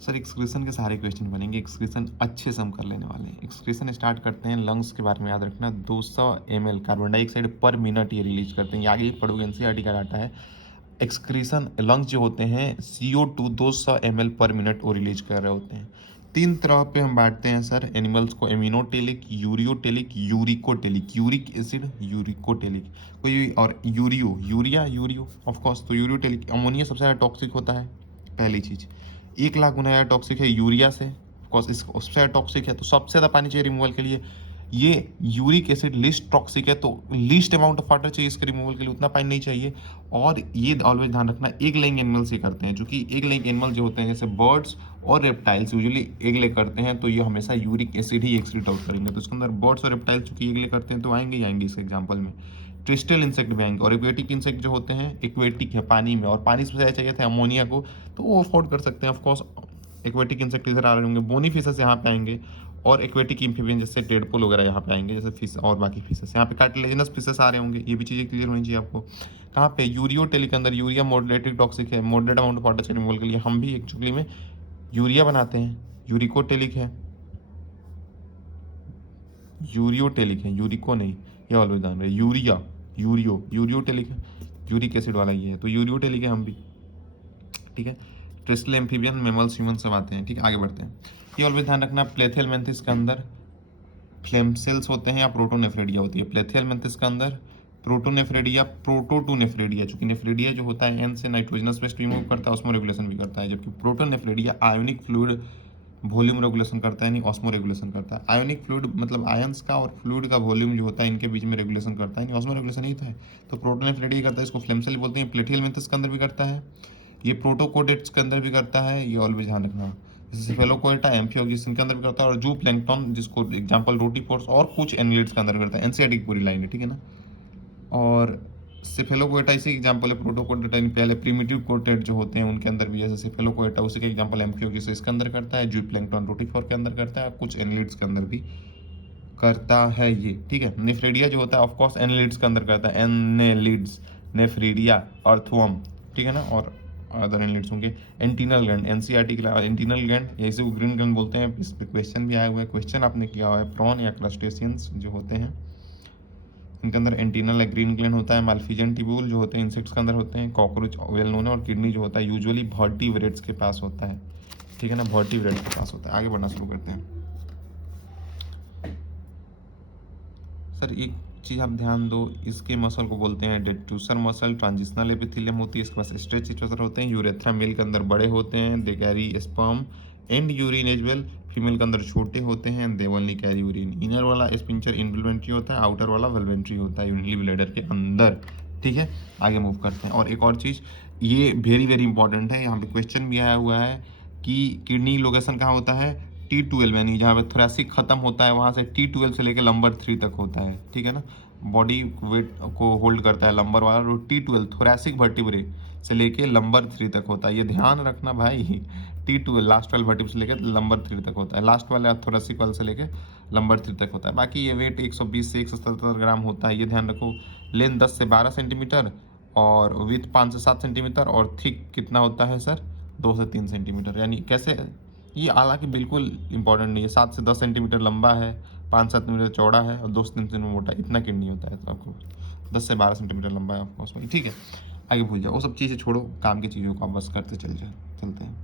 Sir excretion के सारे question बनेंगे, एक्सक्रीशन अच्छे से हम कर लेने वाले हैं। एक्सक्रीशन स्टार्ट करते हैं, लंग्स के बारे में याद रखना, 200 ml कार्बन डाइऑक्साइड पर मिनट ये रिलीज करते हैं। ये आगे पढ़ोगे, एनसीईआरटी का डाटा है। एक्सक्रीशन लंग्स जो होते हैं CO2 200 ml पर मिनट वो रिलीज कर रहे होते हैं। तीन तरह पे हम बांटते हैं सर एनिमल्स को, ammonotelic, ureotelic, uricotelic. Uric acid, uricotelic कोई, और यूरिया यूरियो ऑफकोर्स। तो यूरियोटेलिक अमोनिया सबसे ज़्यादा टॉक्सिक होता है, पहली चीज़। 1 लाख गुना ज़्यादा टॉक्सिक है यूरिया से, ऑफकोर्स इसको उससे ज़्यादा टॉक्सिक है, तो सबसे ज़्यादा पानी चाहिए रिमूवल के लिए। ये यूरिक एसिड लिस्ट टॉक्सिक है, तो लीस्ट अमाउंट ऑफ वाटर चाहिए इसके रिमूवल के लिए, उतना पानी नहीं चाहिए। और ये ऑलवेज ध्यान रखना, एग लेइंग एनिमल्स ये करते हैं, जो कि एग लेइंग एनिमल जो होते हैं जैसे बर्ड्स और रेप्टाइल्स यूजुअली एग ले करते हैं, तो ये हमेशा यूरिक एसिड ही एक्सक्रीट आउट करेंगे। तो इसके अंदर बर्ड्स और रेप्टाइल्स जो कि एग ले करते हैं तो आएंगे ही आएंगे इस एग्जाम्पल में। ट्रिस्टल इंसेक्ट भी आएंगे, और एक्वेटिक इंसेक्ट जो होते हैं एक्वेटिक है पानी में, और पानी से ज़्यादा चाहिए था अमोनिया को, तो वो अफोर्ड कर सकते हैं ऑफकोर्स। एक्वेटिक इंसेक्ट इधर आ रहे होंगे, बोनी फिशेस यहाँ पे आएंगे, और एक्वेटिक इम्फीबियन जैसे टेडपोल वगैरह यहाँ पे आएंगे, जैसे फिश और बाकी फिशेस। यहाँ पे कार्टिलेजिनस फिशेस आ रहे होंगे, ये भी चीज़ें क्लियर होनी चाहिए आपको। कहाँ पे यूरियोटेलिक अंदर यूरिया मॉडरेटेड टॉक्सिक है, moderate amount of water removal के लिए हम भी एक्चुअली में यूरिया बनाते हैं। यूरिकोटेलिक है, यूरियोटेलिक है, यूरिको नहीं, ये ऑलवेज ध्यान रहे, यूरिया यूरियोटेलिक है, यूरिक एसिड वाला ये है, तो यूरियोटेलिक है हम भी, ठीक है। ट्रिस्टल एम्फीबियन मेमल्स ह्यूमन सब आते हैं, ठीक है। आगे बढ़ते हैं, ये ऑलवेज ध्यान रखना, प्लेथियलमेंथिस के अंदर फ्लेम सेल्स होते हैं या प्रोटोनेफ्रेडिया होती है। प्लेथियलमेंथिस के अंदर प्रोटोनेफ्रेडिया, प्रोटोटूनेफ्रेडिया, चूंकि नेफ्रेडिया जो होता है एन से नाइट्रोजनस वेस्ट रिमूव करता है, ऑस्मो रेगुलेशन भी करता है, जबकि प्रोटोनेफ्रेडिया आयोनिक फ्लूइड वॉल्यूम रेगुलेशन करता है, नहीं ऑस्मो रेगुलेशन करता है। आयोनिक फ्लूइड मतलब आयंस का और फ्लूइड का वॉल्यूम जो होता है इनके बीच में रेगुलेशन करता है, नहीं ऑस्मो रेगुलेशन नहीं था। तो प्रोटोनेफ्रेडिया करता है, इसको फ्लेम सेल बोलते हैं। प्लेथियलमेंथिस के अंदर भी करता है, ये प्रोटोकोडेट्स के अंदर भी करता है, ये ऑलवेज ध्यान रखना। जैसे सेफेलोकोएटा, एम्फियोगिस इनके अंदर भी करता है, और जू प्लैंकटन जिसको एग्जांपल रोटीपोर्स और कुछ एनिलिड्स के अंदर करता है। एनसीईआरटी की पूरी लाइन है, ठीक है ना। और सेफेलोकोएटा इसी एग्जांपल है, प्रोटोकोडेटा पहले प्रीमिटिव कोटेट जो होते हैं उनके अंदर भी, जैसे सेफेलोकोएटा उसी का एग्जांपल एम्फियोगिस इसके अंदर करता है, जू प्लैंकटन रोटीफोर के अंदर करता है, कुछ एनिलिड्स के अंदर भी करता है ये, ठीक है। नेफ्रेडिया जो होता है ऑफकोर्स एनिलिड्स के अंदर करता है, एनेलिड्स, नेफ्रीडिया, अर्थवम, ठीक है ना, और अदर एनिलिड्स होंगे। एंटीनल ग्लैंड, एनसीईआरटी के अलावा एंटीनल ग्लैंड, इसे को ग्रीन ग्लैंड बोलते हैं, इस पर क्वेश्चन भी आया हुआ है, क्वेश्चन आपने किया हुआ है। प्रॉन या क्रस्टेशियंस जो होते हैं इनके अंदर एंटीनल ग्रीन ग्लैंड होता है। माल्फिजन ट्यूब्यूल जो होते हैं इंसेक्ट्स के अंदर होते हैं। कॉकरोच वेल नोन है, और किडनी जो होता है यूजुअली वर्टिब्रेट्स के पास होता है, ठीक है ना, वर्टिब्रेट्स के पास होता है। आगे बढ़ना शुरू करते हैं सर। एक चीज़ आप ध्यान दो, इसके मसल को बोलते हैं डेट्यूसर मसल, ट्रांजिशनल एपिथेलियम होती है, इसके पास स्ट्रेच स्ट्रक्चर होते हैं। यूरेथ्रा मेल के अंदर बड़े होते हैं, they carry sperm and urine as well. Female के अंदर छोटे होते हैं, they only carry urine. Inner वाला स्पिंचर इनवॉल्वेंट्री होता है, आउटर वाला वेलवेंट्री होता है यूनिली ब्लैडर के अंदर, ठीक है। आगे मूव करते हैं। और एक और चीज़, ये वेरी वेरी इंपॉर्टेंट है, यहाँ पे क्वेश्चन भी आया हुआ है कि किडनी लोकेशन कहाँ होता है, T12 यानी जहाँ पे थोरेसिक खत्म होता है वहाँ से T12 से लेकर लंबर 3 तक होता है, ठीक है ना। बॉडी वेट को होल्ड करता है लंबर वाला, और T12 थोरेसिक वर्टिब्रे से लेके लंबर 3 तक होता है, ये ध्यान रखना भाई। T12 लास्ट वाले वर्टिब्रे से लेकर लंबर 3 तक होता है, लास्ट वाले थोरेसिक वाले से लेकर लंबर 3 तक होता है। बाकी ये वेट 120 से 177 ग्राम होता है, ये ध्यान रखो। लेंथ 10 से 12 सेंटीमीटर, और विथ 5 से 7 सेंटीमीटर, और थिक कितना होता है सर, 2 से 3 सेंटीमीटर। यानी कैसे, ये हालांकि बिल्कुल इंपॉर्टेंट नहीं है, 7 से 10 सेंटीमीटर लंबा है, 5 सेंटीमीटर चौड़ा है, और 2 से 3 सेंटीमीटर मोटा, इतना किडनी होता है। तो आपको 10 से 12 सेंटीमीटर लंबा है ऑफकोर्स, ठीक है। आगे भूल जाओ वो सब चीज़ें, छोड़ो, काम की चीज़ों को आप बस करते चलते हैं,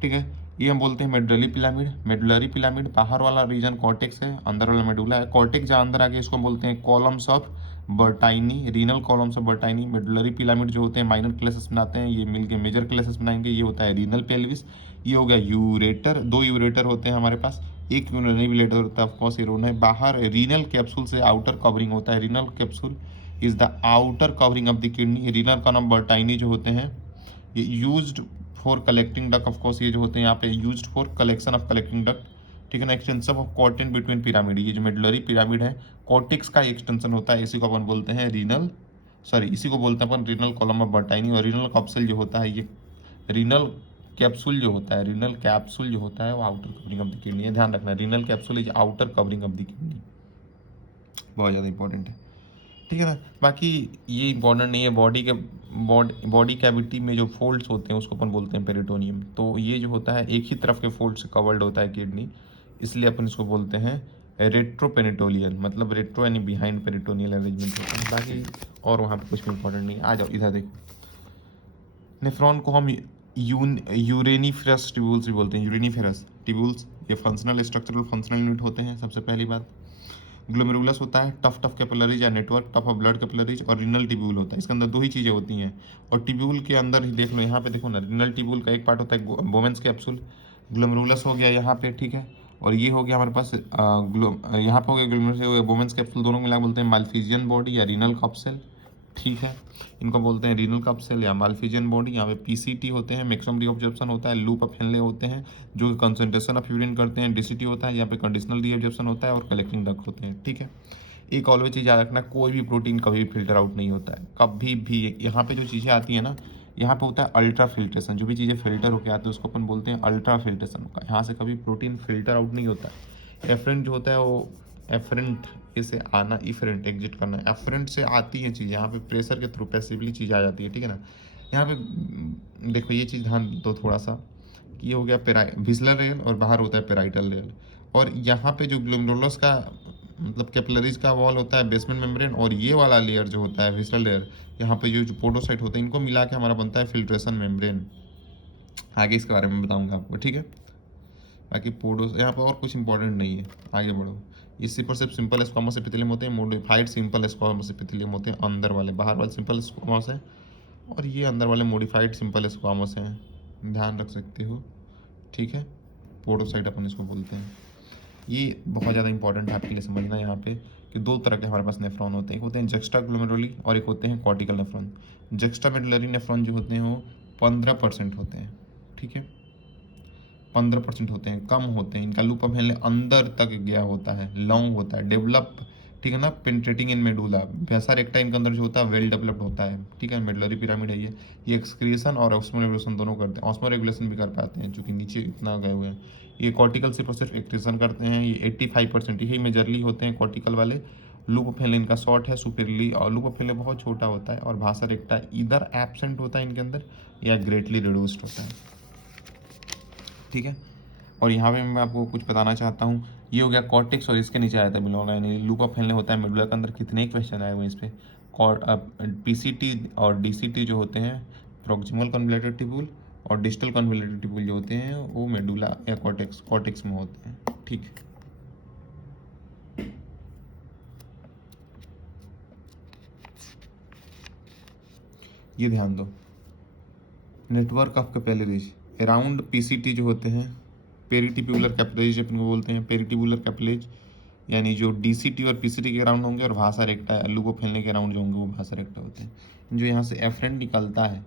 ठीक है। ये हम बोलते हैं मेडुलरी पिरामिड। मेडुलरी पिरामिड, बाहर वाला रीजन कॉर्टेक्स है, अंदर वाला मेडुला है। कॉर्टेक्स जहाँ अंदर आ गया इसको बोलते हैं columns of Bertini, renal columns of Bertini. Medullary pyramid जो होते हैं माइनर क्लेसेस बनाते हैं, ये मिलके मेजर क्लेसेस बनाएंगे, ये होता है रीनल पेल्विस। ये हो गया यूरेटर, 2 यूरेटर होते हैं हमारे पास, एक यूरिनरी ब्लैडर होता है ऑफकोर्स, ये रोन है। बाहर रीनल कैप्सूल से आउटर कवरिंग होता है, renal capsule is the outer covering of the kidney. Renal का नाम बर्टाइनी जो होते हैं, ये used for collecting duck of course, ये जो होते हैं यहाँ पे used for collection of collecting duck, ठीक है ना। एक्सटेंशन ऑफ कॉर्टेन बिटवीन पिरामिड, ये जो मेडुलरी पिरामिड है कॉर्टेक्स का एक्सटेंशन होता है, इसी को अपन बोलते हैं रीनल, सॉरी इसी को बोलते हैं अपन रीनल कॉलम ऑफ बर्टाइनी। और रीनल कैप्सूल जो होता है, ये रीनल कैप्सूल जो होता है, रीनल कैप्सूल जो होता है वो outer covering of the kidney है, ध्यान रखना, renal capsule is outer covering of the kidney, बहुत ज़्यादा इंपॉर्टेंट है, ठीक है ना। बाकी ये इंपॉर्टेंट नहीं है, बॉडी कैविटी में जो फोल्ड्स होते हैं उसको अपन बोलते हैं पेरिटोनियम। तो ये जो होता है एक ही तरफ के फोल्ड से कवर्ड होता है किडनी, इसलिए अपन इसको बोलते हैं रेट्रोपेरिटोनियल, मतलब रेट्रो यानी बिहाइंड पेरिटोनियल अरेंजमेंट होता है। बाकी और वहाँ पे कुछ भी इंपॉर्टेंट नहीं है। आ जाओ इधर देखो, नेफ्रॉन को हम यूरेनीफेरस ट्यूब्यूल्स भी बोलते हैं। यूरेनीफेरस ट्यूब्यूल्स ये फंक्शनल स्ट्रक्चरल फंक्शनल यूनिट होते हैं। सबसे पहली बात, ग्लोमेरुलस होता है टफ कैपिलरीज या network tough of blood capillaries, और रिनल टिब्यूल होता है। इसके अंदर दो ही चीज़ें होती हैं, और टिब्यूल के अंदर ही देख लो, यहाँ पे देखो ना, रिनल टिब्यूल का एक पार्ट होता है बोमेंस कैप्सूल, ग्लोमेरुलस हो गया यहाँ पे, ठीक है, और ये हो गया हमारे पास यहाँ पे हो गया ग्लोमेरुलस, हो गया बोमेंस कैप्सूल, दोनों मिला बोलते हैं मालफिजियन बॉडी या रिनल कप्सेल, ठीक है। इनको बोलते हैं रीनल कप्सेल या मालफिजियन बॉडी। यहाँ पे पीसीटी होते हैं, मैक्सिमम रीअब्जॉर्प्शन होता है, लूप ऑफ हेनले होते हैं जो कि कंसंट्रेशन ऑफ यूरिन करते हैं, डीसीटी होता है यहाँ पे कंडीशनल रीअब्जॉर्प्शन होता है, और कलेक्टिंग डक्ट होते हैं, ठीक है। एक ऑलवेज चीज़ याद रखना, कोई भी प्रोटीन कभी फिल्टर आउट नहीं होता है, कभी भी। यहाँ पे जो चीज़ें आती है ना, यहाँ पे होता है अल्ट्रा फिल्ट्रेशन, जो भी चीज़ें फिल्टर होकर आती है उसको अपन बोलते हैं अल्ट्रा फिल्ट्रेशन का। यहाँ से कभी प्रोटीन फिल्टर आउट नहीं होता है। एफरेंट जो होता है वो एफरेंट इसे आना, इफरेंट एग्जिट करना, एफरेंट से आती है चीज़, यहाँ पे प्रेशर के थ्रू पैसिवली चीज़ आ जाती है, ठीक है ना। यहाँ पे देखो ये चीज़ ध्यान दो थोड़ा सा, कि ये हो गया विस्लर लेयर और बाहर होता है पेराइटल लेयर, और यहाँ पे जो ग्लोमेरुलस का मतलब कैपिलरीज का वॉल होता है बेसमेंट मेम्ब्रेन, और ये वाला लेयर जो होता है विस्लर लेयर, यहाँ पे जो पोडोसाइट होता है, इनको मिला के हमारा बनता है फिल्ट्रेशन मेम्ब्रेन। आगे इसके बारे में बताऊंगा आपको, ठीक है। बाकी पोडोस यहाँ पर और कुछ इंपॉर्टेंट नहीं है, आगे बढ़ो। इसी पर सिर्फ सिंपल स्क्वामस एपिथेलियम होते हैं, मॉडिफाइड सिंपल स्क्वामस एपिथेलियम होते हैं अंदर वाले, बाहर वाले सिंपल स्क्वामस है, और ये अंदर वाले मॉडिफाइड सिंपल स्क्वामस हैं, ध्यान रख सकते हो, ठीक है। पोडोसाइट अपन इसको बोलते हैं। ये बहुत ज़्यादा इंपॉर्टेंट है आपके लिए समझना यहाँ पे, कि दो तरह के हमारे पास नेफ्रॉन होते हैं, एक होते हैं जक्स्टा ग्लोमेरुली और एक होते हैं cortical nephron. Juxta medullary nephron जो होते हैं वो 15% होते हैं, ठीक है, 15% होते हैं, कम होते हैं। इनका लूप ऑफ हेनले अंदर तक गया होता है, लॉन्ग होता है, डेवलप, ठीक है ना, पेंट्रेटिंग इन मेडुला। वैसा रेक्टा इनके अंदर जो होता है वेल डेवलप्ड होता है, ठीक है। मेडुलरी पिरामिड है ये एक्सक्रीशन और ऑस्मो रेगुलेशन दोनों करते हैं, ऑस्मो रेगुलेशन भी कर पाते हैं चूँकि नीचे इतना गए हुए हैं। ये कॉर्टिकल से प्रोसेस एक्सक्रीशन करते हैं, ये 85% यही मेजरली होते हैं कॉर्टिकल वाले। लूप ऑफ हेनले इनका शॉर्ट है सुपीरियरली, और लूप ऑफ हेनले बहुत छोटा होता है, और भाषा रेक्टा इधर एब्सेंट होता है इनके अंदर, या ग्रेटली रिड्यूस्ड होता है, ठीक है। और यहाँ पे मैं आपको कुछ बताना चाहता हूँ, ये हो गया कॉर्टेक्स, और इसके नीचे आया था बिलोला, यानी लूप ऑफ हेनले होता है मेडुला के अंदर। कितने क्वेश्चन आए हुए इस पर। पीसीटी और डीसीटी जो होते हैं प्रॉक्सिमल कन्वोल्यूटेड ट्यूब्यूल, और डिस्टल कन्वोल्यूटेड ट्यूब्यूल जो होते हैं वो मेडुला या कॉर्टेक्स में होते हैं, ठीक है। ये ध्यान दो, network of capillaries around PCT जो होते हैं, पेरिटिब्यूलर कैपिलरीज अपन को बोलते हैं, पेरिटिब्यूलर कैपिलरीज, यानी जो डीसीटी और पीसीटी के अराउंड होंगे, और भाषा रेक्टा लूप ऑफ हेनले के अराउंड जो होंगे वो भाषा रेक्टा होते हैं। जो यहाँ से एफरेंट निकलता है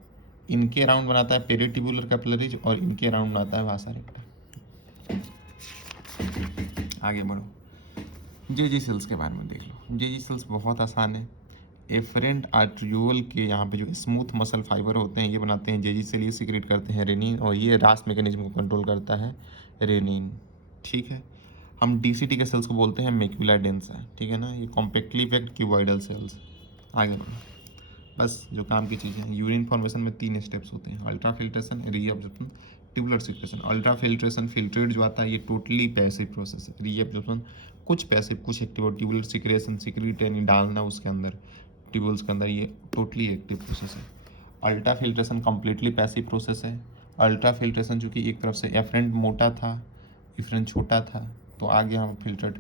इनके अराउंड बनाता है पेरिटिब्यूलर कैपिलरीज, और इनके अराउंड बनाता है भाषा रेक्टा। आगे बढ़ो, जेजी सेल्स के बारे में देख लो। जेजी सेल्स बहुत आसान है। एफरेंट आर्ट्रियोल के यहाँ पे जो स्मूथ मसल फाइबर होते हैं ये बनाते हैं जेजी सेल, ये सीक्रेट करते हैं रेनिन, और ये रास मैकेनिज्म को कंट्रोल करता है रेनिन, ठीक है। हम डीसीटी के सेल्स को बोलते हैं मैक्यूला डेंसा, ठीक है ना, ये कॉम्पैक्टली पैक्ड क्यूबॉइडल सेल्स। आगे बढ़ो, बस जो काम की चीज़ें हैं। यूरिन फॉर्मेशन में 3 स्टेप्स होते हैं, ultra filtration, reabsorption, tubular secretion. Ultra filtration filtrate जो आता है ये टोटली पैसिव प्रोसेस है। रीअब्जॉर्प्शन कुछ पैसिव कुछ एक्टिव, और ट्यूबुलर सिक्रेशन सिक्रीट यानी डालना उसके अंदर ट्यूबुल्स के अंदर, ये टोटली एक्टिव प्रोसेस है। Ultra filtration completely passive process है। अल्ट्रा फिल्ट्रेशन चूँकि एक तरफ से एफरेंट मोटा था, इफरेंट छोटा था, तो आ गया फिल्ट्रेट।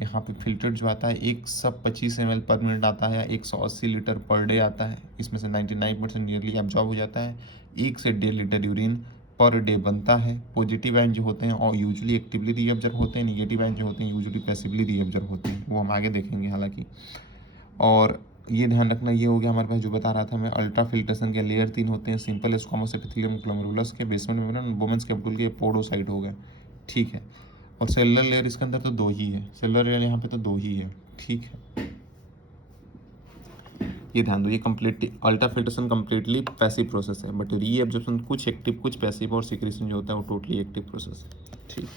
यहाँ पे फिल्ट्रेट जो आता है 125 ml पर मिनट आता है, या 180 लीटर पर डे आता है। इसमें से 99% नियरली एब्जॉर्ब हो जाता है। 1 से 1.5 लीटर यूरिन पर डे बनता है। पॉजिटिव आयन जो होते हैं और यूजुअली एक्टिवली रीअब्जॉर्ब होते हैं, निगेटिव आयन जो होते हैं यूजुअली पैसिवली रीअब्जॉर्ब होते हैं, वो हम आगे देखेंगे हालांकि। और ये ध्यान रखना, ये हो गया हमारे पास जो बता रहा था मैं, अल्ट्रा फिल्ट्रेशन के लेयर 3 होते हैं, सिंपल स्क्वामस एपिथेलियम ग्लोमेरुलस के बेसमेंट मेम्ब्रेन, वुमेन्स कैपिटल के पोडोसाइट हो गए, ठीक है। और सेलुलर लेयर इसके अंदर तो 2 ही है, सेलुलर लेयर यहाँ पे तो 2 ही है, ठीक है। ये ध्यान दो, ये completely ultra filtration completely passive process है, बट रीअब्जॉर्प्शन कुछ एक्टिव कुछ पैसिव, और सिक्रेशन जो होता है वो टोटली एक्टिव प्रोसेस है, ठीक।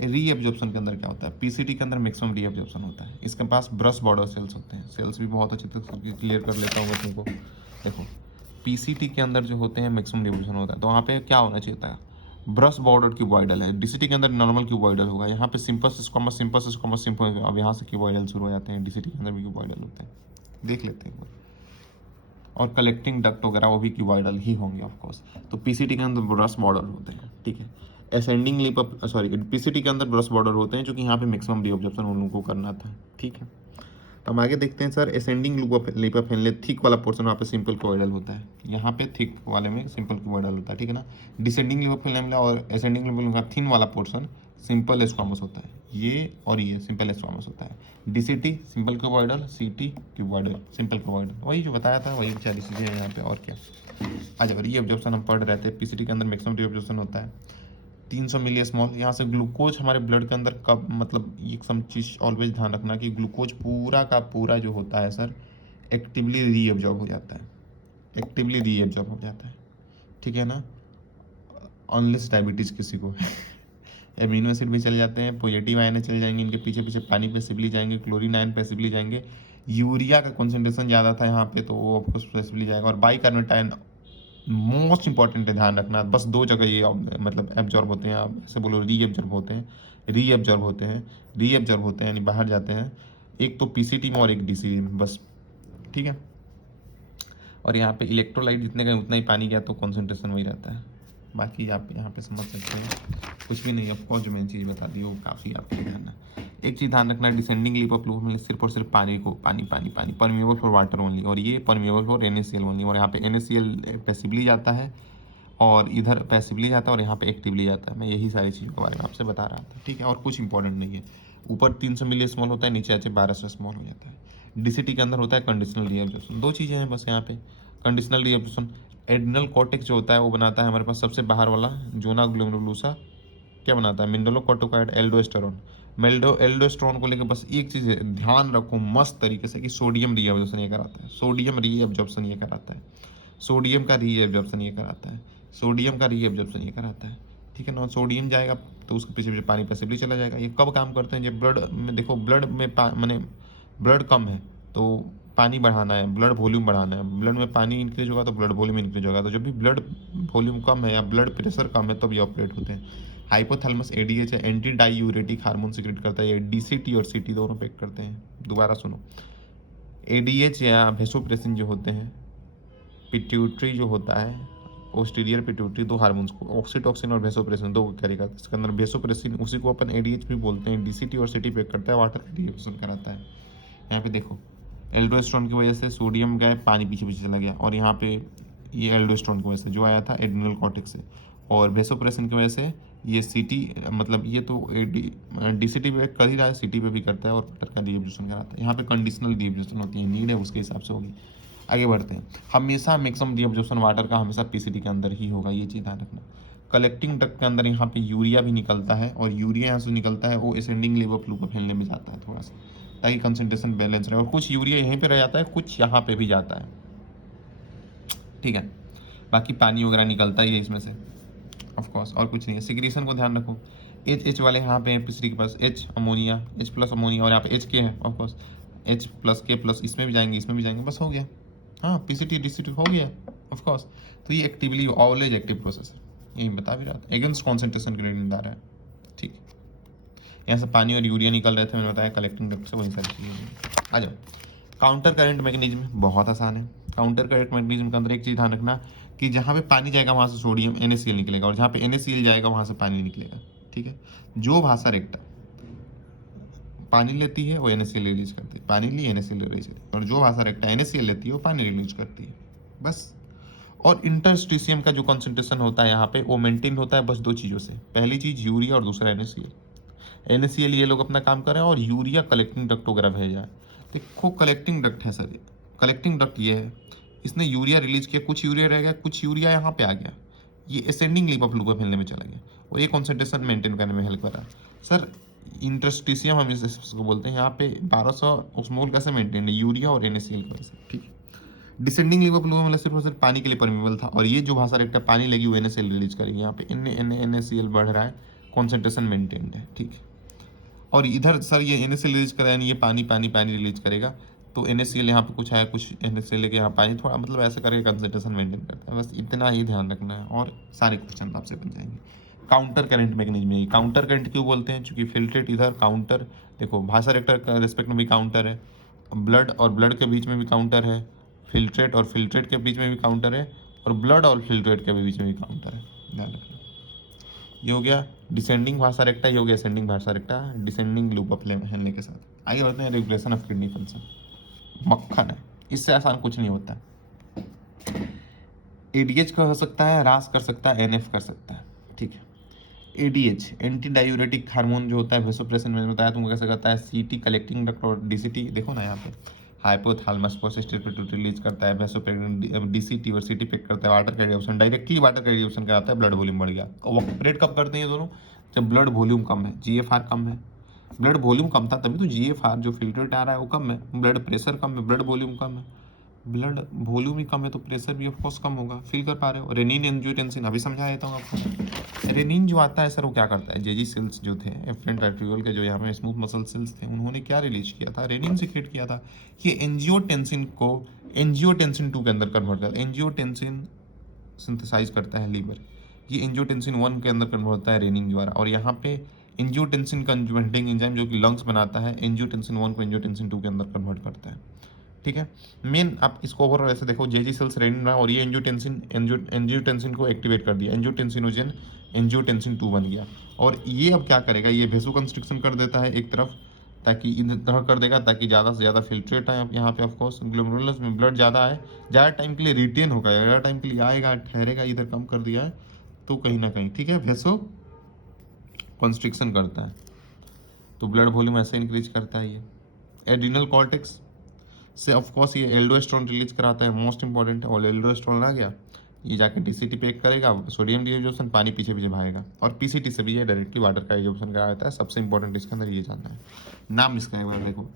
रीएब्जॉर्प्शन के अंदर क्या होता है, पीसीटी के अंदर मैक्सिमम रीएब्जॉर्प्शन होता है। इसके पास ब्रश बॉर्डर सेल्स होते हैं, सेल्स भी बहुत अच्छे से क्लियर कर लेता हूँ मैं तुमको। देखो पीसीटी के अंदर जो होते हैं मैक्सिमम रीएब्जॉर्प्शन होता है, तो वहाँ पे क्या होना चाहिए था, ब्रश बॉर्डर क्यूबॉइडल है। डीसीटी के अंदर नॉर्मल क्यूबॉइडल होगा, यहाँ पे simple squamous simple squamous simple, अब यहाँ से क्यूबॉइडल शुरू हो जाते हैं, डीसीटी के अंदर भी क्यूबॉइडल होते हैं, देख लेते हैं। और कलेक्टिंग डक्ट वगैरह वो भी क्यूबॉइडल ही होंगे ऑफ कोर्स। तो पीसीटी के अंदर ब्रश बॉर्डर होते हैं, ठीक है। असेंडिंग लिप सॉरी पीसीटी के अंदर ब्रश बॉर्डर होते हैं, जो कि यहाँ पे मैक्सिमम रीऑब्जर्प्शन उन लोगों को करना था, ठीक है। तो हम आगे देखते हैं sir, ascending lip of Henle thick वाला पोर्शन वहाँ पे सिंपल क्यूबॉइडल होता है, यहाँ पे थिक वाले में सिंपल क्यूबॉइडल होता है, ठीक है ना। डिसेंडिंग लिप ऑफ हेनले और असेंडिंग लिप का थिन वाला पोर्शन सिंपल स्क्वामस होता है, ये और ये सिंपल स्क्वामस होता है। डीसीटी सिंपल क्यूबॉइडल, सीटी क्यूबॉइडल सिंपल क्यूबॉइडल, वही जो बताया था वही सारी चीज़ें हैं यहाँ पे, और क्या। आ जाओ रीअब्जॉर्प्शन हम पढ़ रहे थे, पीसीटी के अंदर मैक्सिमम रीअब्जॉर्प्शन होता है 300 मिली स्मॉल। यहाँ से ग्लूकोज हमारे ब्लड के अंदर कब, मतलब ये सब चीज़ ऑलवेज ध्यान रखना कि ग्लूकोज पूरा का पूरा जो होता है सर एक्टिवली रीअब्जॉर्ब हो जाता है, एक्टिवली रीअब्जॉर्ब हो जाता है, ठीक है ना। अनलेस डायबिटीज़ किसी को है एमिनो एसिड भी चले जाते हैं, पॉजिटिव आयन चले जाएंगे, इनके पीछे पीछे पानी पैसिवली जाएंगे, क्लोरीन आयन पैसिवली जाएंगे। यूरिया का कॉन्सेंट्रेशन ज़्यादा था यहाँ पे, तो वो ऑफकोर्स पैसिवली जाएगा। और बाइकार्बोनेट आयन मोस्ट इंपॉर्टेंट है, ध्यान रखना, बस 2 जगह ये मतलब एब्जॉर्ब होते हैं, आप ऐसे बोलो रीएब्जॉर्ब होते हैं, रीएब्जॉर्ब होते हैं, रीएब्जॉर्ब होते हैं यानी बाहर जाते हैं, एक तो पीसीटी में और एक डीसीटी में, बस, ठीक है। और यहाँ पे इलेक्ट्रोलाइट जितने गए उतना ही पानी गया, तो कॉन्सेंट्रेशन वही रहता है। बाकी आप यहाँ पे समझ सकते हैं, कुछ भी नहीं, ऑफकोर्स जो मैंने चीज़ बता दी वो काफ़ी आपके ध्यान है। एक चीज़ ध्यान रखना, डिसेंडिंग लिप ऑफ फ्लूइड में सिर्फ और सिर्फ पानी को, पानी पानी पानी, परमिएबल फॉर वाटर ओनली, और ये परमिएबल फॉर NaCl ओनली। और यहाँ पे NaCl पैसिवली जाता है, और इधर पैसिवली जाता है, और यहाँ पे एक्टिवली जाता है। मैं यही सारी चीज़ों के बारे में आपसे बता रहा था, ठीक है। और कुछ इंपॉर्टेंट नहीं है, ऊपर 300 मिली स्मॉल होता है, नीचे आचे 1200 स्मॉल हो जाता है। डीसीटी के अंदर होता है कंडीशनल रीअब्जॉर्प्शन। 2 चीज़ें हैं बस यहाँ पे, कंडीशनल रीअब्जॉर्प्शन, एड्रिनल कॉर्टेक्स जो होता है वो बनाता है हमारे पास सबसे बाहर वाला जोना ग्लोमेरुलोसा, क्या बनाता है, मिनरलोकॉर्टिकॉइड एल्डोस्टेरोन। एल्डोस्टेरोन को लेकर बस एक चीज़ ध्यान रखो मस्त तरीके से कि सोडियम रीअब्जॉर्प्शन ये कराता है, सोडियम रीअब्जॉर्प्शन ये कराता है, सोडियम का रीअब्जॉर्प्शन ये कराता है, सोडियम का रीअब्जॉर्प्शन ये कराता है, ठीक है ना। सोडियम जाएगा तो उसके पीछे पीछे पानी पैसिवली चला जाएगा। ये कब काम करते हैं, जब ब्लड में, देखो ब्लड में मैंने ब्लड कम है तो पानी बढ़ाना है, ब्लड वॉल्यूम बढ़ाना है, ब्लड में पानी इंक्रीज होगा तो ब्लड वॉल्यूम इंक्रीज होगा। तो जब भी ब्लड वॉल्यूम कम है या ब्लड प्रेशर कम है तब ये ऑपरेट होते हैं। हाइपोथैलेमस एडीएच है, एंटी डाईयूरेटिक हार्मोन सीक्रेट करता है, ये डीसीटी और सीटी दोनों पे करते हैं। दोबारा सुनो, एडीएच या वेसोप्रेसिन जो होते हैं, पिट्यूटरी जो होता है, ओस्टीरियर पिट्यूटरी, 2 हार्मोन्स को, ऑक्सीटोसिन और वेसोप्रेसिन 2 कैरी करता है। इसके अंदर वेसोप्रेसिन उसी को अपन एडीएच भी बोलते हैं, डीसीटी और सीटी पे करता है, वाटर रिएक्शन कराता है। यहाँ पे देखो एल्डोस्टेरोन की वजह से सोडियम गया, पानी पीछे पीछे चला गया, और यहाँ पे ये एल्डोस्टेरोन की वजह से जो आया था एड्रिनल कॉर्टेक्स से, और वेसोप्रेसिन की वजह से ये सीटी, मतलब ये तो डीसीटी पे कर ही रहा है, सीटी पे भी करता है, और वाटर का रिएब्जॉर्प्शन कराता है। यहाँ पे कंडीशनल रिएब्जॉर्प्शन होती है, नीड है उसके हिसाब से होगी। आगे बढ़ते हैं, हमेशा मैक्सिमम रिएब्जॉर्प्शन वाटर का हमेशा पीसीटी के अंदर ही होगा, ये चीज़ ध्यान रखना। कलेक्टिंग डक्ट के अंदर यहाँ पे यूरिया भी निकलता है, और यूरिया यहाँ से निकलता है वो असेंडिंग लेवल फ्लू को फैलने में जाता है थोड़ा सा, ताकि कंसंट्रेशन बैलेंस रहे। और कुछ यूरिया यहीं पे रह जाता है, कुछ यहाँ पे भी जाता है, ठीक है। बाकी पानी वगैरह निकलता ही है इसमें से ऑफ कोर्स, और कुछ नहीं है। सिक्रीशन को ध्यान रखो, एच वाले यहाँ पे पीसीटी के पास H ammonia, H plus ammonia, और यहाँ पे H के है ऑफ कोर्स, H प्लस के प्लस, इसमें भी जाएंगे इसमें भी जाएंगे, बस हो गया। हाँ पीसीटी डीसीटी हो गया ऑफ कोर्स। तो ये एक्टिवली ऑलवेज एक्टिव प्रोसेस है, यही बता भी रहा था, अगेंस्ट कॉन्सेंट्रेशन ग्रेडियंट आ रहा है, ठीक। यहाँ से पानी और यूरिया निकल रहे थे, मैंने बताया कलेक्टिंग डक्ट से, वही सारी चीज़ें। आ जाओ, काउंटर करंट मैकेनिज्म बहुत आसान है। काउंटर करंट मैकेनिज्म के अंदर एक चीज़ ध्यान रखना कि जहाँ पे पानी जाएगा वहाँ से सोडियम NaCl निकलेगा, और जहाँ पे NaCl जाएगा वहाँ से पानी निकलेगा, ठीक है। जो भाषा रेक्टा पानी लेती है वो NaCl रिलीज करती है, पानी ली NaCl रिलीज करती है, और जो भाषा रेक्टा NaCl लेती है वो पानी रिलीज करती है, बस। और इंटरस्टिशियम का जो कंसंट्रेशन होता है यहाँ पे वो मेंटेन होता है बस 2 चीज़ों से, पहली चीज़ यूरिया और दूसरा NaCl ये लोग अपना काम कर रहे हैं, और यूरिया कलेक्टिंग डक्ट वगैरह भेजा है। देखो कलेक्टिंग डक्ट है सर, कलेक्टिंग डक्ट ये है, इसने यूरिया रिलीज किया, कुछ यूरिया रह गया, कुछ यूरिया यहाँ पे आ गया, ये असेंडिंग लिप ऑफ फ्लू पे फैलने में चला गया, और ये कॉन्सेंट्रेशन मेंटेन करने में हेल्प कर रहा है सर। इंटरस्टिशियम हम इसको बोलते हैं, यहाँ पे 1200 osmol कैसे मेंटेन है, यूरिया और NaCl की वजह से, ठीक है। डिसेंडिंग लिप ऑफ फ्लू मतलब सिर्फ और सिर्फ पानी के लिए परमिएबल था, और ये जो भाषा रेक्टा पानी लगी वो NaCl रिलीज करेगी, यहाँ पे NaCl बढ़ रहा है, कॉन्सेंट्रेशन मेंटेन्ड है, ठीक है। और इधर सर ये NaCl रिलीज करेगा, यानी ये पानी पानी पानी रिलीज करेगा, तो NaCl यहाँ पे कुछ है, कुछ NaCl लेके यहाँ पानी थोड़ा, मतलब ऐसे करके कंसंट्रेशन मेंटेन करता है। बस इतना ही ध्यान रखना है और सारे क्वेश्चन आपसे बन जाएंगे। काउंटर करंट मैकेनिज्म है। काउंटर करंट क्यों बोलते हैं? क्योंकि फिल्ट्रेट इधर काउंटर, देखो भाषा रिएक्टर का रिस्पेक्ट में भी काउंटर है, ब्लड और ब्लड के बीच में भी काउंटर है, फिल्ट्रेट और फिल्ट्रेट के बीच में भी काउंटर है, और ब्लड और फिल्ट्रेट के बीच में भी काउंटर है, ध्यान रखना। ये हो गया डिसेंडिंग भाषा रेक्टा, ये हो गया असेंडिंग भाषा रेक्टा, डिसेंडिंग लूप अप लेने के साथ। आगे बढ़ते हैं रेगुलेशन ऑफ किडनी फंक्शन। मक्खन है, इससे आसान कुछ नहीं होता। ADH का हो सकता है, रास कर सकता है, NF कर सकता है, ठीक है। ADH एंटी डायूरेटिक हार्मोन जो होता है वेसोप्रेशन में बताया तुमको कैसे करता है। CT कलेक्टिंग डक्ट और DCT, देखो ना यहाँ पे हाइपोथैलेमस पोस्टीरियर पिट्यूटरी रिलीज करता है वेसोप्रेगनेंट, DCT और CT पेक करता है वाटर का रिडक्शन, डायरेक्टली वाटर का रिडक्शन कराता है, ब्लड वॉल्यूम बढ़ गया। और ऑपरेट कब करते हैं ये दोनों? जब ब्लड वॉल्यूम कम है, GFR कम है। ब्लड वॉल्यूम कम था तभी तो GFR जो फिल्ट्रेट आ रहा है वो कम है, ब्लड प्रेशर कम है, ब्लड वॉल्यूम कम है। ब्लड वॉल्यूम ही कम है तो प्रेशर भी ऑफकोर्स कम होगा। फील कर पा रहे हो? रेनिन एंजियोटेंसिन अभी समझा देता हूँ आपको। रेनिन जो आता है सर वो क्या करता है, जेजी सेल्स जो थे एफरेंट आर्ट्रियोल के, जो यहाँ पे स्मूथ मसल सेल्स थे, उन्होंने क्या रिलीज किया था? रेनिन सीक्रेट किया था। ये एंजियोटेंसिन को एंजियोटेंसिन 2 के अंदर कन्वर्ट करता है। एंजियोटेंसिन सिंथेसाइज करता है लीवर, ये एंजियोटेंसिन 1 के अंदर कन्वर्ट होता है रेनिन द्वारा। और यहाँ पे एंजियोटेंसिन कन्वर्टिंग एंजाइम जो कि लंग्स बनाता है, एंजियोटेंसिन 1 को एंजियोटेंसिन 2 के अंदर कन्वर्ट करता है, ठीक है। मेन आप इसको ओवरऑल ऐसे देखो, जेजी सेल्स रेनिन बना और ये एंजियोटेंसिन को एक्टिवेट कर दिया, एंजियोटेंसिनोजन एंजियोटेंसिन 2 बन गया। और ये अब क्या करेगा, ये वेसोकंस्ट्रिक्शन कर देता है एक तरफ, ताकि इधर तरह कर देगा ताकि ज़्यादा से ज़्यादा फिल्ट्रेट आए यहाँ पे। ऑफकोर्स ग्लोमेरुलस में ब्लड ज़्यादा आए, ज़्यादा टाइम के लिए रिटेन होगा, ज़्यादा टाइम के लिए आएगा, ठहरेगा, इधर कम कर दिया है तो कहीं ना कहीं, ठीक है, वेसो कंस्ट्रिक्शन करता है, तो ब्लड वॉल्यूम ऐसे इंक्रीज करता है। ये एड्रिनल कॉर्टेक्स से ऑफकोर्स ये एल्डोस्टेरोन रिलीज कराता है, मोस्ट इंपॉर्टेंट है। और एल्डोस्टेरोन आ गया, ये जाके DCT पे करेगा, सोडियम डिएब्जॉर्प्शन, पानी पीछे पीछे भागेगा। और PCT से भी ये डायरेक्टली वाटर का एब्जॉर्प्शन करा देता है। सबसे इंपॉर्टेंट इसके अंदर ये जानना है, नाम इसका एक बार देखो।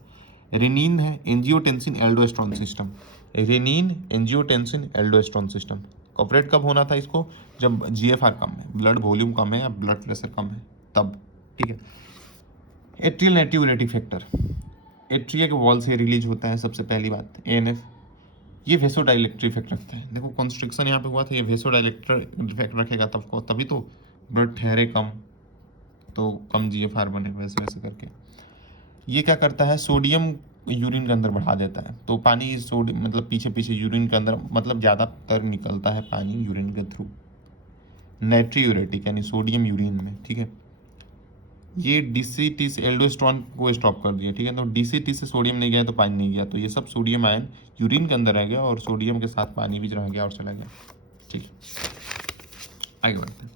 रेनिन है angiotensin aldosterone system, renin angiotensin aldosterone system. Operate कब होना था इसको? जब GFR कम है, ब्लड वॉल्यूम कम है या ब्लड प्रेशर कम है, तब, ठीक है। एट्रियल नेटिव फैक्टर, एट्रिया के वॉल से रिलीज होता है सबसे पहली बात, ANF। ये वेसोडाइलेक्ट्री इफेक्ट रखता है। देखो कॉन्स्ट्रिक्शन यहाँ पे हुआ था, ये वेसोडाइलेक्ट्री इफेक्ट रखेगा तब तभी तो ब्लड ठहरे कम, तो कम GFR बने, वैसे वैसे करके। ये क्या करता है, सोडियम यूरिन के अंदर बढ़ा देता है, तो पानी सोडियम मतलब पीछे पीछे यूरिन के अंदर, मतलब ज़्यादातर निकलता है पानी यूरिन के थ्रू, नाइट्रियूरेटिक यानी सोडियम यूरिन में, ठीक है। ये DCT से एल्डोस्टेरोन को स्टॉप कर दिया, ठीक है। तो DCT से सोडियम नहीं गया तो पानी नहीं गया, तो ये सब सोडियम आयन यूरिन के अंदर रह गया और सोडियम के साथ पानी भी रह गया और चला गया, ठीक है। आगे बढ़ते हैं।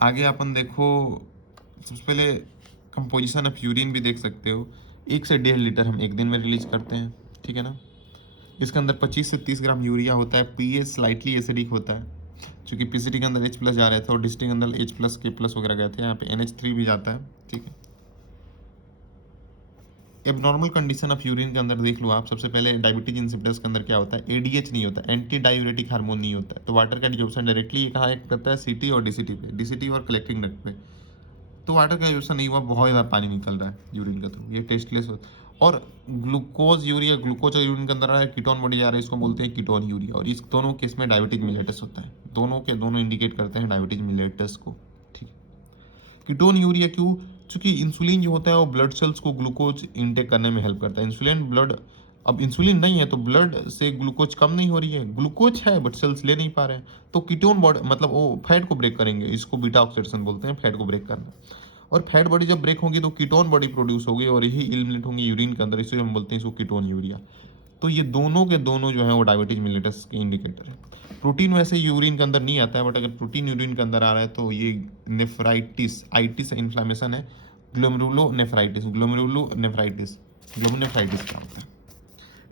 आगे अपन देखो, सबसे पहले कंपोजिशन ऑफ यूरिन भी देख सकते हो। 1 से 1.5 लीटर हम एक दिन में रिलीज करते हैं, ठीक है ना। इसके अंदर 25 से 30 ग्राम यूरिया होता है। pH स्लाइटली एसिडिक होता है, क्योंकि PCT के अंदर H+ जा रहे थे और DCT के अंदर H+, K+ वगैरह गए थे, यहाँ पे NH3 भी जाता है, ठीक है। एबनॉर्मल कंडीशन ऑफ यूरिन के अंदर देख लो आप, सबसे पहले डायबिटीज इंसिपिडस के अंदर क्या होता है, ADH नहीं होता, एंटी डायूरेटिक हार्मोन नहीं होता है, तो वाटर का डिजॉर्प्शन डायरेक्टली ये कहाँ एक्ट करता है, CT और DCT पे, DCT और कलेक्टिंग डक्ट पे। तो वाटर का डिजॉर्प्शन नहीं हुआ, बहुत ज़्यादा पानी निकल रहा है यूरिन के थ्रू, ये टेस्टलेस होता है। और ग्लूकोज यूरिया, ग्लूकोज यूरिन के अंदर आ रहा है, कीटोन बॉडी जा रहा है, इसको बोलते हैं कीटोन यूरिया। और इस दोनों केस में डायबिटीज मिलेटस होता है, दोनों के दोनों इंडिकेट करते हैं डायबिटीज मिलेटस को, ठीक है। कीटोन यूरिया क्यों? क्योंकि इंसुलिन जो होता है वो ब्लड सेल्स को ग्लूकोज इनटेक करने में हेल्प करता है। इंसुलिन ब्लड, अब इंसुलिन नहीं है तो ब्लड से ग्लूकोज कम नहीं हो रही है, ग्लूकोज है बट सेल्स ले नहीं पा रहे हैं, तो कीटोन बॉडी मतलब वो फैट को ब्रेक करेंगे, इसको बीटा ऑक्सीडेशन बोलते हैं, फैट को ब्रेक करना। और फैट बॉडी जब ब्रेक होगी तो कीटोन बॉडी प्रोड्यूस होगी और यही इलिमिनेट होंगी यूरिन के अंदर, इसलिए हम बोलते हैं इसको कीटोन यूरिया। तो ये दोनों के दोनों जो है वो डायबिटीज मिलेटस के इंडिकेटर है। प्रोटीन वैसे यूरिन के अंदर नहीं आता है, बट अगर प्रोटीन यूरिन के अंदर आ रहा है तो ये नेफ्राइटिस, आइटिस इन्फ्लामेशन है, ग्लोमेरुलोनेफ्राइटिस, ग्लोमेरुलोनेफ्राइटिस, ग्लोमेरुलोनेफ्राइटिस क्या होता है,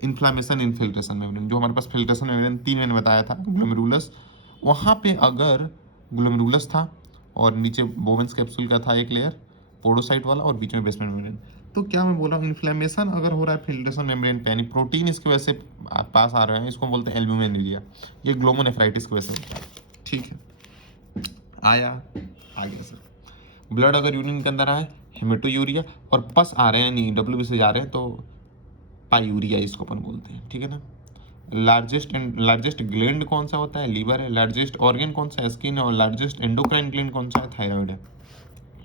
इन्फ्लामेशन इनफिल्ट्रेशन मेम्ब्रेन, जो हमारे पास फिल्ट्रेशन मेम्ब्रेन 3 मैंने बताया था, ग्लोमेरुलस, वहाँ पे अगर ग्लोमेरुलस था और नीचे बोवेंस कैप्सूल का था एक लेयर, पोडोसाइट वाला, और बीच में बेसमेंट मेम्ब्रेन, तो क्या मैं बोल रहा हूँ, इन्फ्लेमेशन अगर हो रहा है फिल्ट्रेशन मेम्ब्रेन पे, यानी प्रोटीन इसकी वजह से पास आ रहे हैं, इसको बोलते हैं एल्ब्यूमिनुरिया, ये ग्लोमेरुलोनेफ्राइटिस की वजह से होता है, ठीक है। आया आगे सर, ब्लड अगर यूरिन के अंदर आए हेमेटोयूरिया, और पस आ रहे हैं नहीं डब्ल्यू से जा रहे हैं तो पायूरिया इसको अपन बोलते हैं, ठीक है ना। लार्जेस्ट ग्लैंड कौन सा होता है, लीवर है। लार्जेस्ट ऑर्गन कौन सा है, स्किन है। और लार्जेस्ट एंडोक्राइन ग्लैंड कौन सा है, थायराइड है,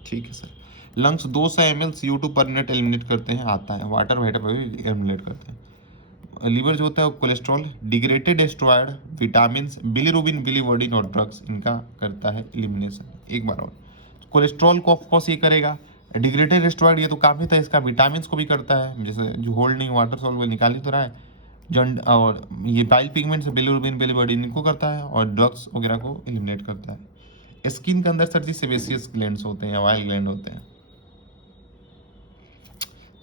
ठीक है सर। लंग्स 200 ml CO2 पर मिनट एलिमिनेट करते हैं, आता है। वाटर वाइटर पर भी एलिमिनेट करते हैं। लीवर जो होता है वो cholesterol, degraded asteroid, vitamin, bilirubin, biliverdin और ड्रग्स इनका करता है एलिमिनेशन। एक बार और, कोलेस्ट्रॉल को ऑफकोर्स ये करेगा, डिग्रेडेड एस्ट्रॉयड ये तो काम ही था इसका, विटामिन को भी करता है, जैसे जो होल्डिंग वाटर सॉल्युबल निकाल ही तो रहा है जंड, और ये बाइल पिगमेंट्स बिलीरुबिन, बिलीवर्डिन इनको करता है, और ड्रग्स वगैरह को एलिमिनेट करता है। स्किन के अंदर सर जी सेबेसियस ग्लैंड्स होते हैं, वाइल ग्लैंड होते हैं,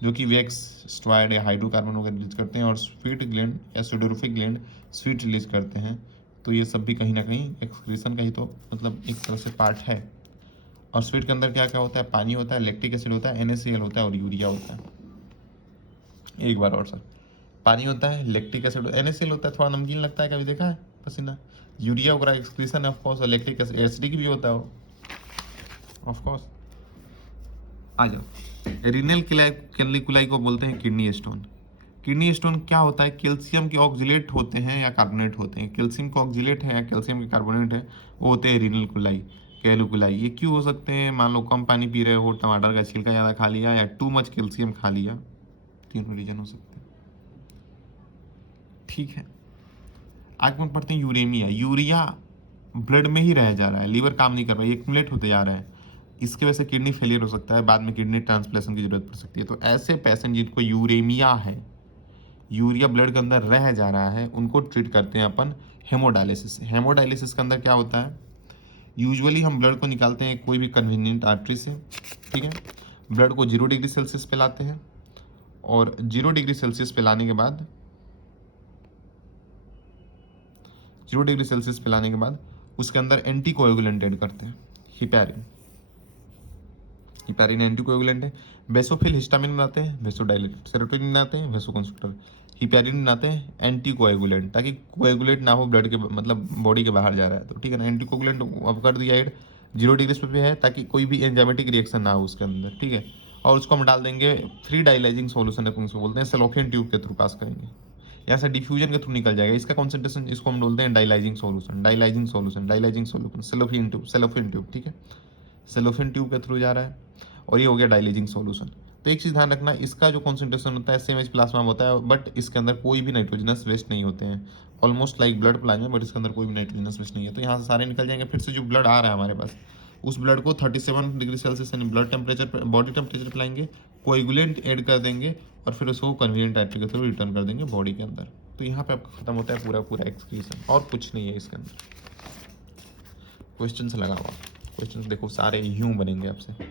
जो कि वैक्स, स्ट्रॉयड या हाइड्रोकार्बन वगैरह रिलीज करते हैं। और स्वीट ग्लैंड या सोडोरोफिक ग्लैंड स्वीट रिलीज करते हैं। तो ये सब भी कहीं ना कहीं एक्सक्रीशन का ही तो मतलब एक तरह से पार्ट है। और स्वीट के अंदर क्या क्या होता है, पानी होता है, लैक्टिक एसिड होता है, NaCl होता है और यूरिया होता है। एक बार और सर, पानी होता है, लैक्टिक एसिड, NaCl होता है, थोड़ा नमकीन लगता है, कभी देखा है पसीना। यूरिया वगैरह एक्सक्रीशन है ऑफकोर्स, और लैक्टिक एसिड एसिडिक भी होता है वो ऑफकोर्स। आ जाओ, रीनल कैलिकुलाई को बोलते हैं किडनी स्टोन। किडनी स्टोन क्या होता है, कैल्शियम के ऑक्जिलेट होते हैं या कार्बोनेट होते हैं। कैल्शियम के ऑक्जिलेट है या कैल्शियम के कार्बोनेट है, वो होते हैं रीनल कुलाई, कैलिकुलाई। ये क्यों हो सकते हैं, मान लो कम पानी पी रहे हो, टमाटर का छिलका ज़्यादा खा लिया, या टू मच कैल्शियम खा लिया, तीनों रीजन हो सकते हैं, ठीक है। आगे में पढ़ते हैं यूरेमिया। यूरिया ब्लड में ही रह जा रहा है, लीवर काम नहीं कर रहा है, एक्यूमुलेट होते जा रहा है, इसकी वजह से किडनी फेलियर हो सकता है, बाद में किडनी ट्रांसप्लेशन की जरूरत पड़ सकती है। तो ऐसे पेशेंट जिनको यूरेमिया है, यूरिया ब्लड के अंदर रह जा रहा है, उनको ट्रीट करते हैं अपन हेमोडायलिसिस से। हेमोडायलिसिस के अंदर क्या होता है, यूजुअली हम ब्लड को निकालते हैं कोई भी कन्वीनियंट आर्टरी से, ठीक है। ब्लड को 0 डिग्री सेल्सियस पे लाते हैं, और 0 डिग्री सेल्सियस पे लाने के बाद 0 डिग्री सेल्सियस पे लाने के बाद उसके अंदर एंटी कोएगुलेंट ऐड करते हैं, हिपैरिन। हिपैरिन एंटीकोएगुलेंट है। बेसोफिल हिस्टामिन बनाते हैं, वेसोडाइलेटर। सेरोटोनिन बनाते हैं, वेसोकंस्ट्रक्टर। हिपैरिन बनाते हैं एंटीकोएगुलेंट, ताकि कोएगुलेट ना हो ब्लड के, मतलब बॉडी के बाहर जा रहा है तो, ठीक है ना। एंटीकोएगुलेंट अब कर दिया ऐड, 0 डिग्री पे है, ताकि कोई भी एंजाइमेटिक रिएक्शन ना हो उसके अंदर, ठीक है। और उसको हम डाल देंगे फ्री डाइलाइजिंग सोल्यूशन है, उसको बोलते हैं, सेलोफियन ट्यूब के थ्रू पास करेंगे, यहाँ से डिफ्यूजन के थ्रू निकल जाएगा इसका कॉन्सेंट्रेशन, इसको हम बोलते हैं डाइलाइजिंग सोल्यूशन, डाइलाइजिंग सोल्यूशन, डाइलाइजिंग सोल्यूशन, सेलोफियन ट्यूब, ठीक है। सेलोफियन ट्यूब के थ्रू जा रहा है, और ये हो गया डाइलेजिंग सॉल्यूशन। तो एक चीज़ ध्यान रखना, इसका जो कॉन्सेंट्रेशन होता है सेम एच प्लाज्मा में होता है, बट इसके अंदर कोई भी नाइट्रोजनस वेस्ट नहीं होते हैं, almost like blood plasma, but इसके अंदर कोई भी नाइट्रोजनस वेस्ट नहीं है। तो यहाँ से सारे निकल जाएंगे। फिर से जो ब्लड आ रहा है हमारे पास, उस ब्लड को 37 डिग्री सेल्सियस यानी ब्लड टेम्परेचर, बॉडी टेम्परेचर पे लाएंगे, कोएगुलेंट ऐड कर देंगे, और फिर उसको कन्वीनियंट आर्टरी के थ्रू रिटर्न कर देंगे बॉडी के अंदर। तो यहाँ पे आपका खत्म होता है पूरा पूरा एक्सक्रीशन, और कुछ नहीं है इसके अंदर। क्वेश्चन लगा हुआ, क्वेश्चन देखो सारे यूं बनेंगे आपसे।